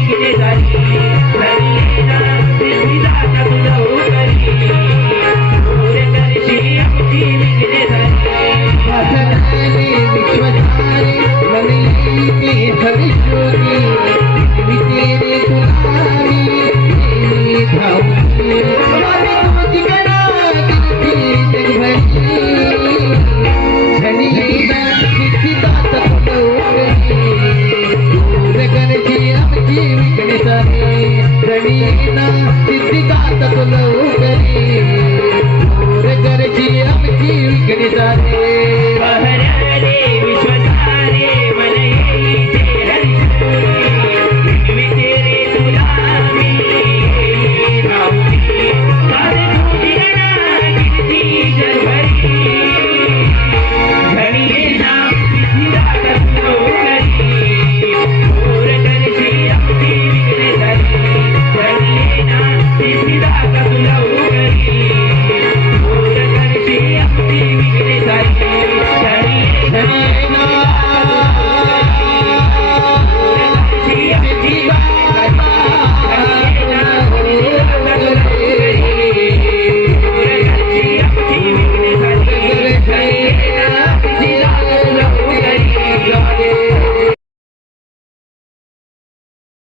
ये Krishna